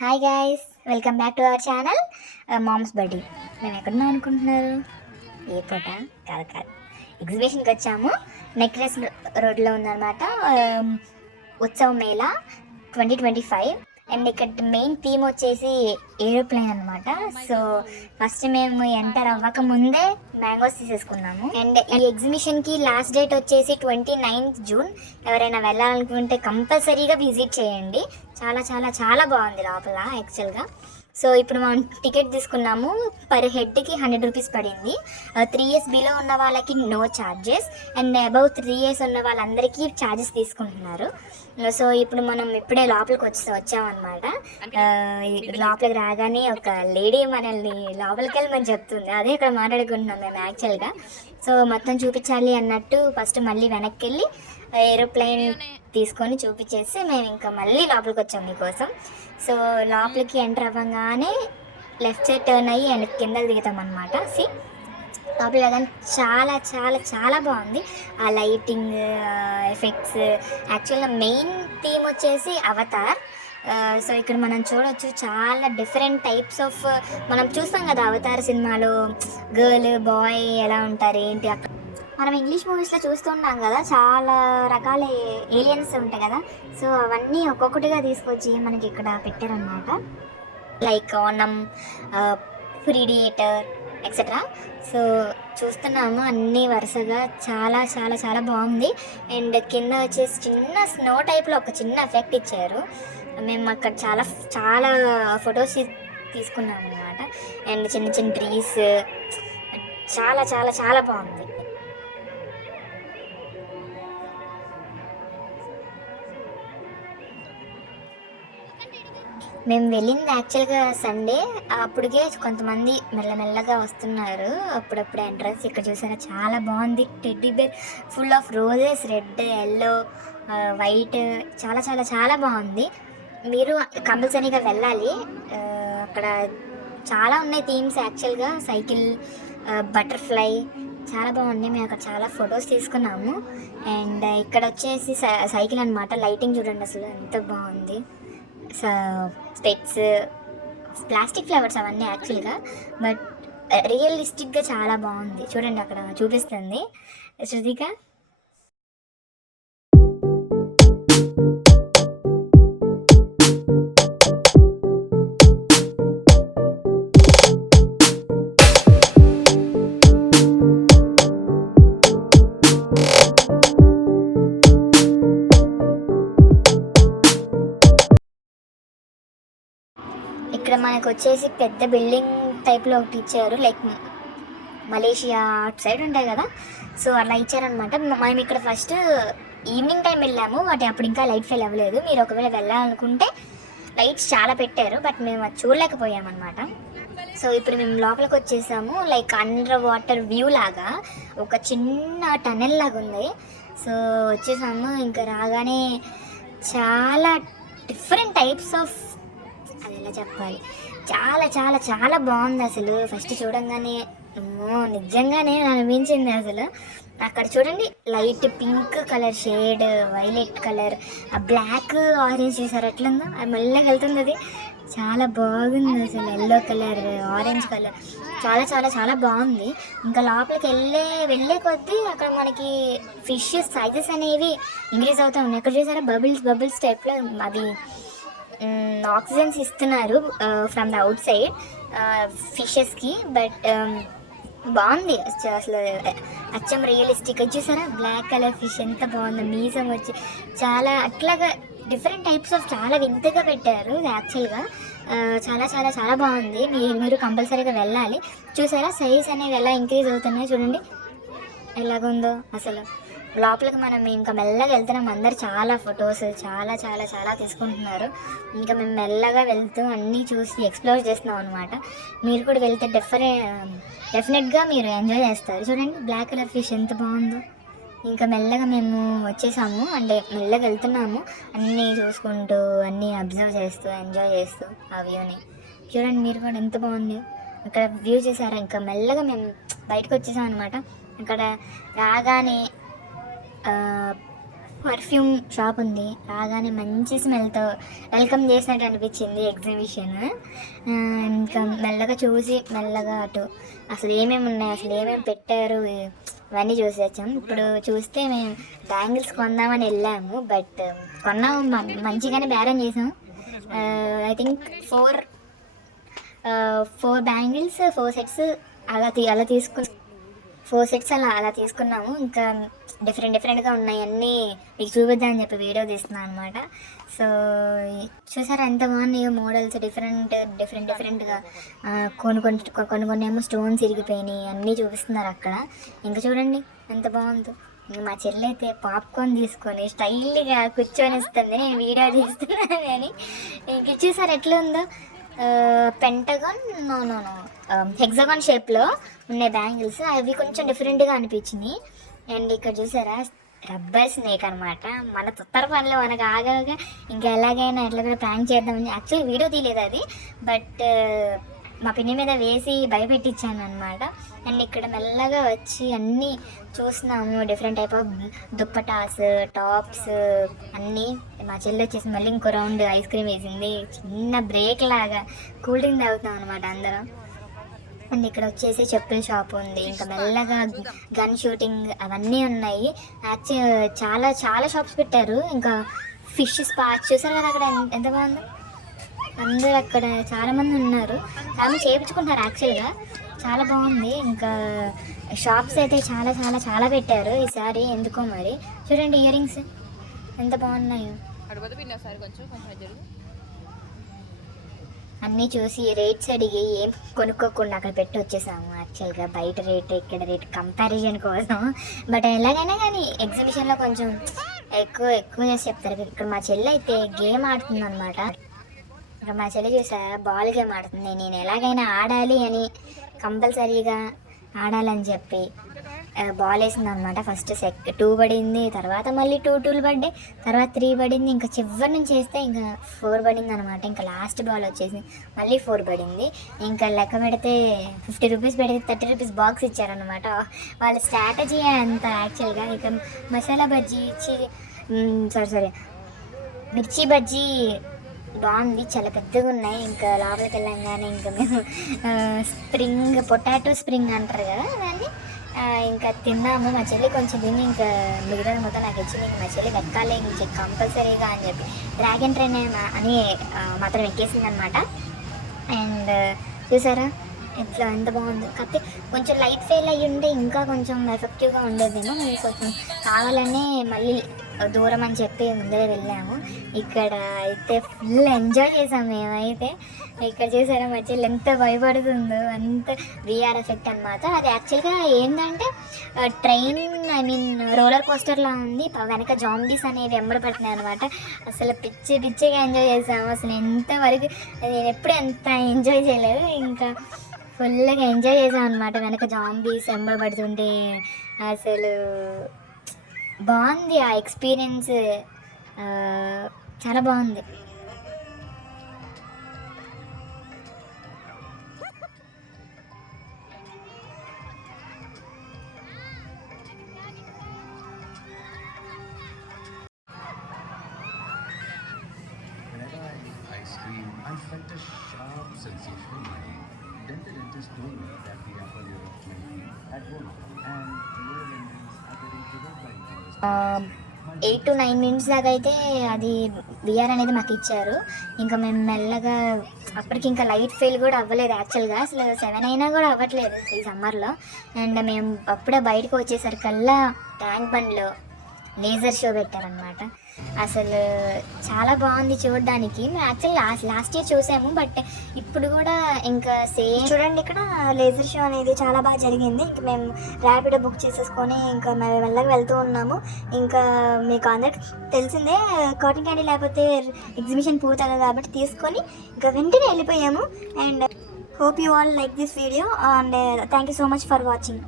Hi guys, welcome back to our channel Moms Buddy. మేము ఎక్కడున్నాం అనుకుంటున్నారు? ఎయిర్పోర్టా? కాదు, ఎగ్జిబిషన్కి వచ్చాము. నెక్లెస్ రోడ్లో ఉందన్నమాట. ఉత్సవ్ మేళా 2025. అండ్ ఇక్కడ మెయిన్ థీమ్ వచ్చేసి ఏరోప్లేన్ అనమాట. సో ఫస్ట్ మేము ఎంటర్ అవ్వక ముందే మ్యాంగోస్ తీసేసుకున్నాము. అండ్ ఈ ఎగ్జిబిషన్కి లాస్ట్ డేట్ వచ్చేసి 29th June. ఎవరైనా వెళ్ళాలనుకుంటే కంపల్సరీగా విజిట్ చేయండి. చాలా చాలా చాలా బాగుంది లోపల యాక్చువల్గా. సో ఇప్పుడు మనం టికెట్ తీసుకున్నాము. పర్ హెడ్కి 100 రూపీస్ పడింది. 3 years బిలో ఉన్న వాళ్ళకి no charges, and above 3 years ఉన్న వాళ్ళందరికీ ఛార్జెస్ తీసుకుంటున్నారు. సో ఇప్పుడు మనం ఇప్పుడే లోపలికి వచ్చామన్నమాట. లోపలికి రాగానే ఒక లేడీ మనల్ని లోపలికి వెళ్ళమని చెప్తుంది. అదే ఇక్కడ మాట్లాడుకుంటున్నాం మేము యాక్చువల్గా. సో మొత్తం చూపించాలి అన్నట్టు ఫస్ట్ మళ్ళీ వెనక్కి వెళ్ళి ఏరోప్లేన్ తీసుకొని చూపించేసి మేము ఇంకా మళ్ళీ లోపలికి వచ్చాం మీకోసం. సో లోపలికి ఎంటర్ అవ్వగానే లెఫ్ట్ సైడ్ టర్న్ అయ్యి అండ్ కిందకి దిగుతాం అనమాట. లోపల కానీ చాలా చాలా చాలా బాగుంది. ఆ లైటింగ్ ఎఫెక్ట్స్, యాక్చువల్గా మెయిన్ థీమ్ వచ్చేసి అవతార్. సో ఇక్కడ మనం చూడొచ్చు చాలా డిఫరెంట్ టైప్స్ ఆఫ్, మనం చూస్తాం కదా అవతార్ సినిమాలో గర్ల్ బాయ్ ఎలా ఉంటారు ఏంటి, అక్కడ మనం ఇంగ్లీష్ మూవీస్లో చూస్తున్నాం కదా, చాలా రకాల ఏలియన్స్ ఉంటాయి కదా. సో అవన్నీ ఒక్కొక్కటిగా తీసుకొచ్చి మనకి ఇక్కడ పెట్టారనమాట. Like Onam, predator etcetera. So చూస్తున్నాము అన్నీ వరుసగా. చాలా చాలా చాలా బాగుంది. అండ్ కింద వచ్చేసి చిన్న స్నో టైప్లో ఒక చిన్న ఎఫెక్ట్ ఇచ్చారు. మేము అక్కడ చాలా చాలా ఫొటోస్ తీసుకున్నాం అనమాట. అండ్ చిన్న చిన్న ట్రీస్, చాలా చాలా చాలా బాగుంది. మేము వెళ్ళింది యాక్చువల్గా సండే. అప్పటికే కొంతమంది మెల్లమెల్లగా వస్తున్నారు. అప్పుడప్పుడు ఎంట్రన్స్ ఇక్కడ చూసారా చాలా బాగుంది. Teddy bear full of roses, red, yellow, white, చాలా చాలా చాలా బాగుంది. మీరు కంపల్సరీగా వెళ్ళాలి. అక్కడ చాలా ఉన్నాయి థీమ్స్ యాక్చువల్గా. సైకిల్, బటర్ఫ్లై చాలా బాగున్నాయి. మేము అక్కడ చాలా ఫొటోస్ తీసుకున్నాము. అండ్ ఇక్కడ వచ్చేసి సైకిల్ అనమాట. లైటింగ్ చూడండి అసలు ఎంత బాగుంది. స్పెట్స్, ప్లాస్టిక్ ఫ్లవర్స్ అవన్నీ యాక్చువల్గా, బట్ రియలిస్టిక్గా చాలా బాగుంది. చూడండి అక్కడ చూపిస్తుంది శృతిక. ఇక్కడ మనకు వచ్చేసి పెద్ద బిల్డింగ్ టైప్లో ఒకటి ఇచ్చారు. లైక్ మలేషియా అటు సైడ్ ఉంటాయి కదా, సో అలా ఇచ్చారనమాట. మేము ఇక్కడ ఫస్ట్ ఈవినింగ్ టైం వెళ్ళాము. అప్పుడు ఇంకా లైట్ ఫెయిల్ అవ్వలేదు. మీరు ఒకవేళ వెళ్ళాలనుకుంటే లైట్స్ చాలా పెట్టారు, బట్ మేము అది చూడలేకపోయామన్నమాట. సో ఇప్పుడు మేము లోపలికి వచ్చేసాము. లైక్ అండర్ వాటర్ వ్యూ లాగా ఒక చిన్న టనెల్ లాగా ఉంది. సో వచ్చేసాము. ఇంకా రాగానే చాలా డిఫరెంట్ టైప్స్ ఆఫ్, అది ఎలా చెప్పాలి, చాలా చాలా చాలా బాగుంది అసలు. ఫస్ట్ చూడంగానే నిజంగానే అనిపించింది అసలు. అక్కడ చూడండి light pink colour shade, violet colour, ఆ బ్లాక్ ఆరెంజ్ చూసారు ఎట్లుందో, అది మెల్లగా వెళ్తుంది. అది చాలా బాగుంది అసలు. ఎల్లో కలర్, ఆరెంజ్ కలర్, చాలా చాలా చాలా బాగుంది. ఇంకా లోపలికి వెళ్ళే కొద్దీ అక్కడ మనకి ఫిష్ సైజెస్ అనేవి ఇంక్రీజ్ అవుతూ ఉన్నాయి. ఎక్కడ చూసారా బబుల్స్ టైప్లో అది ఆక్సిజన్స్ ఇస్తున్నారు ఫ్రమ్ ద అవుట్ సైడ్ ఫిషెస్కి. బట్ బాగుంది అసలు, అచ్చం రియలిస్టిక్. చూసారా బ్లాక్ కలర్ ఫిష్ ఎంత బాగుందో, మీసం వచ్చి చాలా అట్లాగా డిఫరెంట్ టైప్స్ ఆఫ్ చాలా వింతగా పెట్టారు యాక్చువల్గా. చాలా చాలా చాలా బాగుంది. మీరు కంపల్సరీగా వెళ్ళాలి. చూసారా సైజ్ అనేవి ఎలా ఇంక్రీజ్ అవుతున్నాయి చూడండి ఎలాగుందో అసలు. లోపలికి మనం ఇంకా మెల్లగా వెళ్తున్నాం. అందరు చాలా ఫొటోస్ చాలా చాలా చాలా తీసుకుంటున్నారు. ఇంకా మేము మెల్లగా వెళ్తూ అన్నీ చూసి ఎక్స్ప్లోర్ చేస్తున్నాం అనమాట. మీరు కూడా వెళ్తే డెఫినెట్గా మీరు ఎంజాయ్ చేస్తారు. చూడండి బ్లాక్ కలర్ ఫిష్ ఎంత బాగుందో. ఇంకా మెల్లగా మేము వచ్చేసాము. అంటే మెల్లగా వెళ్తున్నాము, అన్నీ చూసుకుంటూ అన్నీ అబ్జర్వ్ చేస్తూ ఎంజాయ్ చేస్తూ ఆ వ్యూని. చూడండి మీరు కూడా ఎంత బాగుంది అక్కడ వ్యూ చేశారా. ఇంకా మెల్లగా మేము బయటకు వచ్చేసాం అనమాట. అక్కడ రాగానే పర్ఫ్యూమ్ షాప్ ఉంది. రాగానే మంచి స్మెల్తో వెల్కమ్ చేసినట్టు అనిపించింది ఎగ్జిబిషన్. ఇంకా మెల్లగా చూసి మెల్లగా అటు అసలు ఏమేమి ఉన్నాయి, అసలు ఏమేమి పెట్టారు ఇవన్నీ చూసి వచ్చాము. ఇప్పుడు చూస్తే మేము బ్యాంగిల్స్ కొందామని వెళ్ళాము, బట్ కొన్నాము, మంచిగానే బేరం చేసాము. I think four bangles 4 sets అలా తీసుకున్నాం. 4 సెట్స్ అలా తీసుకున్నాము. ఇంకా డిఫరెంట్గా ఉన్నాయి, అన్నీ మీకు చూపిద్దామని చెప్పి వీడియో తీస్తున్నాను అనమాట. సో చూసారా ఎంత బాగున్నాయో మోడల్స్, డిఫరెంట్గా కొన్ని ఏమో స్టోన్స్ ఇరిగిపోయినాయి, అన్నీ చూపిస్తున్నారు అక్కడ. ఇంకా చూడండి ఎంత బాగుందో. మా చెల్లి అయితే పాప్కార్న్ తీసుకొని స్టైల్గా కూర్చొని ఇస్తుంది, నేను వీడియో తీస్తున్నాను అని. ఇంక చూసారు ఎట్లా ఉందో, పెంటగాన్ హెక్సాగాన్ షేప్లో ఉన్నాయి బ్యాంగిల్స్. అవి కొంచెం డిఫరెంట్గా అనిపించినాయి. అండ్ ఇక్కడ చూసారా రబ్బర్ స్నేక్ అనమాట. మన తొత్తర పనిలో మనకు ఆగాగా ఇంకా ఎలాగైనా ఎట్లా కూడా ప్రాంక్ చేద్దామని యాక్చువల్లీ వీడియో తీయలేదు అది, బట్ మా పిన్ని మీద వేసి భయపెట్టించాను అనమాట. అండ్ ఇక్కడ మెల్లగా వచ్చి అన్నీ చూస్తున్నాము, different type of dupattas, tops అన్నీ. మా చెల్లి వచ్చేసి మళ్ళీ ఇంకో రౌండ్ ఐస్ క్రీమ్ వేసింది, చిన్న బ్రేక్ లాగా కూల్ డ్రింక్ తాగుతాం అనమాట అందరం. అండ్ ఇక్కడ వచ్చేసి చెప్పుల షాప్ ఉంది, ఇంకా మెల్లగా గన్ షూటింగ్ అవన్నీ ఉన్నాయి. యాక్చువల్ చాలా షాప్స్ పెట్టారు. ఇంకా ఫిష్ స్పాట్స్ చూసారు కదా అక్కడ ఎంత బాగుందో. అందరూ అక్కడ చాలామంది ఉన్నారు, చాలా చేయించుకుంటారు యాక్చువల్గా, చాలా బాగుంది. ఇంకా షాప్స్ అయితే చాలా పెట్టారు ఈసారి, ఎందుకో మరి. చూడండి ఇయర్ రింగ్స్ ఎంత బాగున్నాయో. అన్నీ చూసి రేట్స్ అడిగి ఏం కొనుక్కోకుండా అక్కడ పెట్టి వచ్చేసాము. యాక్చువల్గా బయట రేట్ ఇక్కడ రేట్ కంపారిజన్ కోసం, బట్ ఎలాగైనా కానీ ఎగ్జిబిషన్లో కొంచెం ఎక్కువ చేసి చెప్తారు. ఇక్కడ మా చెల్లి అయితే గేమ్ ఆడుతుంది అనమాట. ఇంకా మా చెల్లి చూసారా బాల్ గేమ్ ఆడుతుంది. నేను ఎలాగైనా ఆడాలి అని కంపల్సరీగా ఆడాలని చెప్పి బాల్ వేసింది అనమాట. ఫస్ట్ 2 పడింది, తర్వాత మళ్ళీ 2 పడ్డాయి, తర్వాత 3 పడింది, ఇంకా చివరి నుంచి వేస్తే ఇంకా 4 పడింది అనమాట. ఇంకా లాస్ట్ బాల్ వచ్చేసి మళ్ళీ 4 పడింది. ఇంకా లెక్క పెడితే 50 రూపీస్ పెడితే 30 రూపీస్ బాక్స్ ఇచ్చారనమాట. వాళ్ళ స్ట్రాటజీ అంత యాక్చువల్గా. ఇక మసాలా బజ్జీ మిర్చి బజ్జీ బాగుంది, చాలా పెద్దగా ఉన్నాయి. ఇంకా లోపలికి వెళ్ళంగానే ఇంకా మేము పొటాటో స్ప్రింగ్ అంటారు కదా దాన్ని, ఇంకా తిన్నాము. మా చెల్లి కొంచెం తిని ఇంకా మిగతా మొత్తం నాకు ఇచ్చింది. మా చెల్లి వెక్కాలి ఇంక కంపల్సరీగా అని చెప్పి డ్రాగన్ ట్రైన్ అని మాత్రం ఎక్కేసింది అనమాట. అండ్ చూసారా ఎంత బాగుంది. కాకపోతే కొంచెం లైట్ ఫెయిల్ అయ్యి ఉంటే ఇంకా కొంచెం ఎఫెక్టివ్గా ఉండేదేమో. మేము కొంచెం కావాలనే మళ్ళీ దూరం అని చెప్పి ముందరే వెళ్ళాము. ఇక్కడ అయితే ఫుల్ ఎంజాయ్ చేసాము మేమైతే. ఇక్కడ చూసారా మా చెల్లి ఎంత భయపడుతుందో, అంత విఆర్ ఎఫెక్ట్ అనమాట. అది యాక్చువల్గా ఏంటంటే ట్రైన్ రోలర్ కోస్టర్లా ఉంది, వెనక జాంబీస్ అనేవి వెంబడపడుతున్నాయి అనమాట. అసలు పిచ్చిగా ఎంజాయ్ చేసాము. అసలు ఎంతవరకు నేను ఎప్పుడు ఎంత ఎంజాయ్ చేయలేదు, ఇంకా ఫుల్గా ఎంజాయ్ చేసాం అనమాట. వెనక జాంబీస్ వెంబడపడుతుంటే అసలు బాగుంది ఆ ఎక్స్పీరియన్స్, చాలా బాగుంది. I felt a sharp sensation in my ear. Dental dentist told me that the upper layer of my teeth had worn off and lower endings are getting triggered by injuries. 8 to 9 minutes దాకా అయితే అది VR అనేది మాకు ఇచ్చారు. ఇంకా మేము మెల్లగా అప్పటికి ఇంకా లైట్ ఫెయిల్ కూడా అవ్వలేదు యాక్చువల్గా, అసలు 7 అయినా కూడా అవ్వట్లేదు ఈ సమ్మర్లో. అండ్ మేము అప్పుడే బయటకు వచ్చేసరికల్లా ట్యాంక్ బండ్లో లేజర్ షో పెట్టారనమాట. అసలు చాలా బాగుంది చూడడానికి. మేము యాక్చువల్లీ లాస్ట్ ఇయర్ చూసాము, బట్ ఇప్పుడు కూడా ఇంకా సేమ్ చూడండి. ఇక్కడ లేజర్ షో అనేది చాలా బాగా జరిగింది. ఇంకా మేము ర్యాపిడో బుక్ చేసేసుకొని ఇంకా మేము మెల్లగా వెళ్తూ ఉన్నాము. ఇంకా మీకు అందరికి తెలిసిందే కాటన్ క్యాండీ లేకపోతే ఎగ్జిబిషన్ పూర్తగా కాబట్టి తీసుకొని ఇంకా వెంటనే వెళ్ళిపోయాము. And hope you all like this video and thank you so much for watching.